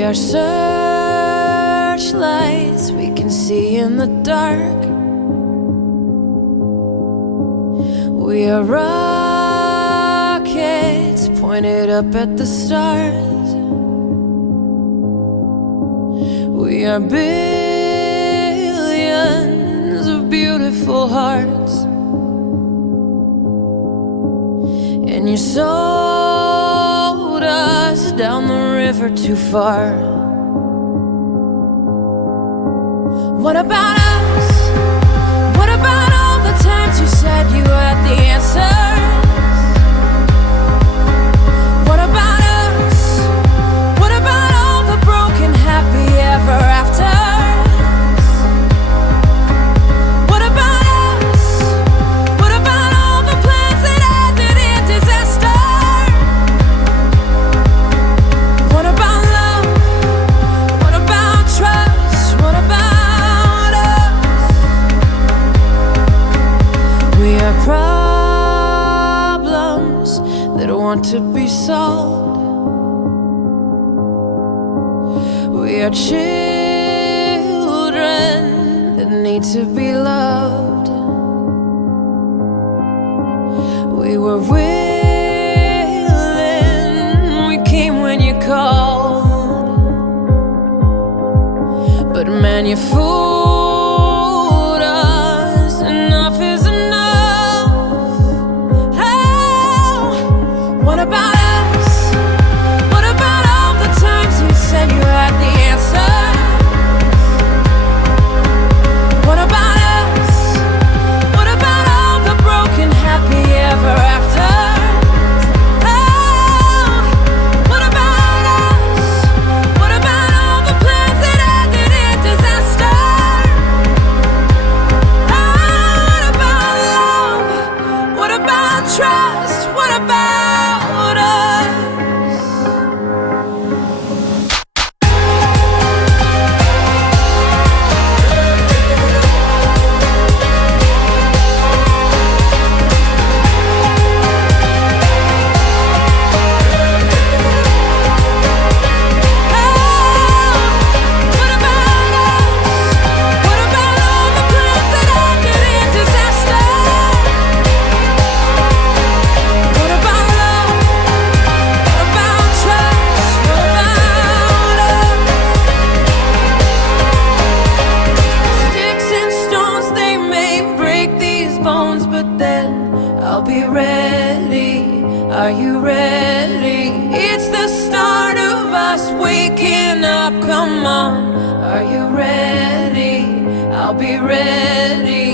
We are searchlights we can see in the dark. We are rockets pointed up at the stars. We are billions of beautiful hearts, and you sold us down the river too far. What about us? What about all the times you said you had the answers? What about us? What about all the broken happy ever afters? What about us? What about all the plans that ended in disaster? What about love? What about trust? What about us? We are problems that want to be solved. We are children that need to be loved. We were willing, we came when you called, but man, you fooled us. Enough is enough. Oh, what about us? What about all the times you said you had the answers? What about us? What about all the broken happy ever afters? Oh, what about us? What about all the plans that ended in disaster? Oh, what about love? What about trust? What about us? What about us? What about all the plans that ended in disaster? What about love? What about trust? What about us? Sticks and stones, they may break these bones, but then I'll be ready. Are you ready? It's the start of us waking up. Come on, are you ready? I'll be ready.